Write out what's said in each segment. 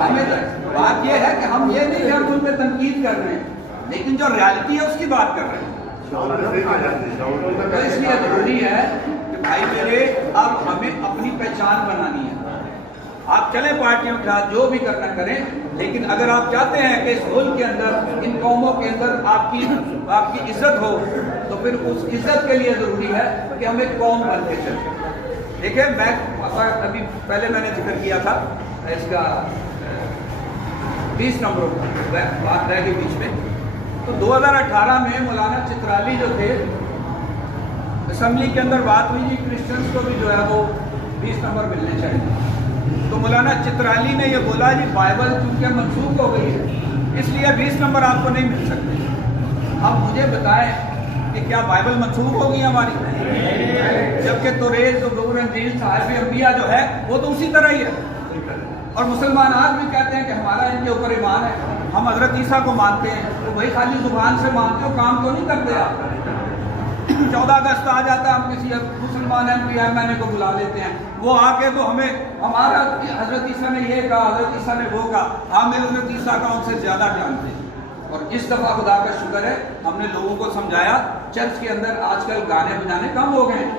بات یہ ہے کہ ہم یہ نہیں کہ ہم ان پہ تنقید کر رہے ہیں، لیکن جو ریالٹی ہے اس کی بات کر رہے ہیں۔ تو اس لیے ضروری ہے کہ بھائی میرے اب ہمیں اپنی پہچان بنانی ہے۔ آپ چلیں پارٹیوں کے ساتھ جو بھی کرنا کریں، لیکن اگر آپ چاہتے ہیں کہ اس ملک کے اندر ان قوموں کے اندر آپ کی عزت ہو تو پھر اس عزت کے لیے ضروری ہے کہ ہم ایک قوم بن کے چلیں۔ دیکھیں میں ابھی پہلے میں نے ذکر کیا تھا اس کا 20 نمبروں کا بات رہ گئی بیچ میں، تو 2018 میں مولانا چترالی جو تھے اسمبلی کے اندر بات ہوئی جی کرسچنس کو بھی جو ہے وہ 20 نمبر ملنے چاہیے، تو مولانا چترالی نے یہ بولا جی بائبل چونکہ منسوخ ہو گئی ہے اس لیے 20 نمبر آپ کو نہیں مل سکتے۔ اب مجھے بتائیں کہ کیا بائبل منسوخ ہو گئی ہماری؟ جبکہ توریت زبور انجیل صحائف انبیاء جو ہے وہ تو اسی طرح ہی ہے، اور مسلمان آج بھی کہتے ہیں کہ ہمارا ان کے اوپر ایمان ہے، ہم حضرت عیسیٰ کو مانتے ہیں، تو وہی خالی زبان سے مانتے ہو، کام تو نہیں کرتے آپ۔ 14 اگست آ جاتا ہے، ہم کسی مسلمان ایم کو بلا لیتے ہیں، وہ آ کے تو ہمیں ہمارا حضرت عیسیٰ نے یہ کہا، حضرت عیسیٰ نے وہ کہا، ہم حضرت عیسیٰ کا ان سے زیادہ جانتے ہیں۔ اور اس دفعہ خدا کا شکر ہے ہم نے لوگوں کو سمجھایا، چرچ کے اندر آج کل گانے بجانے کم ہو گئے ہیں،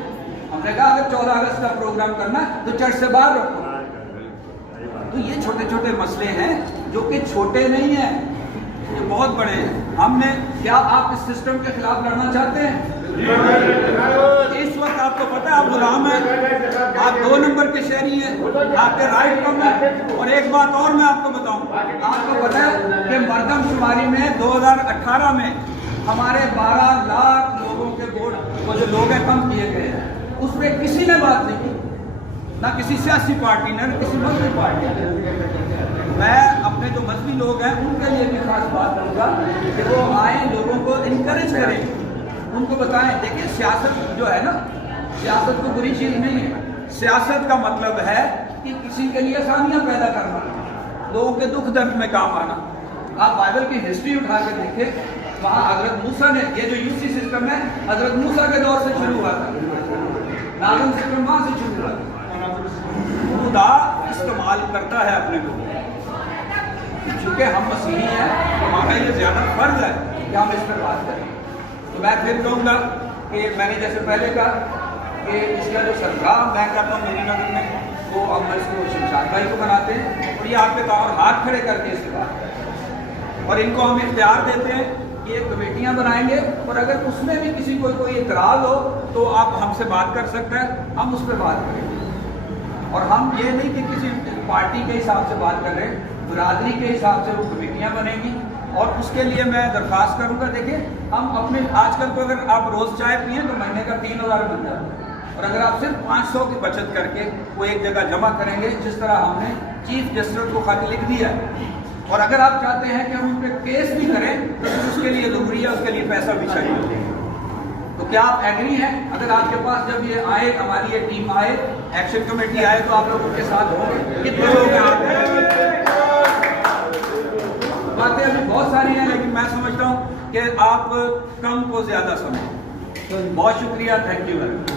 ہم نے کہا اگر 14 اگست کا پروگرام کرنا ہے تو چرچ سے باہر رکھو۔ تو یہ چھوٹے چھوٹے مسئلے ہیں جو کہ چھوٹے نہیں ہیں، یہ بہت بڑے ہیں۔ ہم نے کیا آپ اس سسٹم کے خلاف لڑنا چاہتے ہیں؟ اس وقت آپ کو پتہ ہے آپ غلام ہیں، آپ 2 نمبر کے شہری ہیں، آپ کے رائٹ کم ہیں۔ اور ایک بات اور میں آپ کو بتاؤں، آپ کو پتہ ہے کہ مردم شماری میں 2018 میں ہمارے 12 لاکھ لوگوں کے ووٹ وہ جو لوگ ہیں کم کیے گئے ہیں، اس میں کسی نے بات نہیں کی، نہ کسی سیاسی پارٹی نے، نہ کسی مذہبی پارٹی نے۔ میں اپنے جو مذہبی لوگ ہیں ان کے لیے بھی خاص بات کروں گا کہ وہ آئیں، لوگوں کو انکریج کریں، ان کو بتائیں دیکھیں سیاست جو ہے نا، سیاست کو بری چیز نہیں ہے، سیاست کا مطلب ہے کہ کسی کے لیے آسانیاں پیدا کرنا، لوگوں کے دکھ درد میں کام آنا۔ آپ بائبل کی ہسٹری اٹھا کے دیکھیں، وہاں حضرت موسیٰ نے، یہ جو یوسی سسٹم ہے حضرت موسیٰ کے دور سے شروع ہوا تھا، ناظم سسٹم وہاں سے شروع ہوا تھا۔ خدا استعمال کرتا ہے اپنے لوگوں کو، چونکہ ہم مسیحی ہیں ہمارا یہ زیادہ فرض ہے کہ ہم اس پر بات کریں۔ تو میں پھر کہوں گا کہ میں نے جیسے پہلے کہا کہ اس کا جو سرگاہ میں کرتا ہوں میری نظر میں وہ ہم اس کو شمشاد بھائی کو بناتے ہیں، اور یہ آپ کے اور ہاتھ کھڑے کر کے اس سے بات کرتے ہیں، اور ان کو ہم اختیار دیتے ہیں کہ یہ کمیٹیاں بنائیں گے، اور اگر اس میں بھی کسی کو کوئی اعتراض ہو تو آپ ہم سے بات کر سکتے ہیں، ہم اس پہ بات کریں گے۔ اور ہم یہ نہیں کہ کسی پارٹی کے حساب سے بات کر رہے ہیں، برادری کے حساب سے وہ کمیٹیاں بنیں گی، اور اس کے لیے میں درخواست کروں گا دیکھیں ہم اپنے آج کل تو اگر آپ روز چائے پئیں تو مہینے کا 3000 بن جاتا ہے، اور اگر آپ صرف 500 کی بچت کر کے وہ ایک جگہ جمع کریں گے جس طرح ہم نے چیف جسٹس کو خط لکھ دیا ہے، اور اگر آپ چاہتے ہیں کہ ہم ان پہ کیس بھی کریں تو اس کے لیے ضروری ہے، اس کے لیے پیسہ بھی چاہیے۔ تو کیا آپ ایگری ہیں؟ اگر آپ کے پاس جب یہ آئے، ہماری یہ ٹیم آئے، ایکشن کمیٹی آئے تو آپ لوگوں کے ساتھ ہوں گے؟ کتنے لوگ ہیں؟ باتیں ابھی بہت ساری ہیں لیکن میں سمجھتا ہوں کہ آپ کم کو زیادہ سمجھیں۔ بہت شکریہ، تھینک یو ویری مچ۔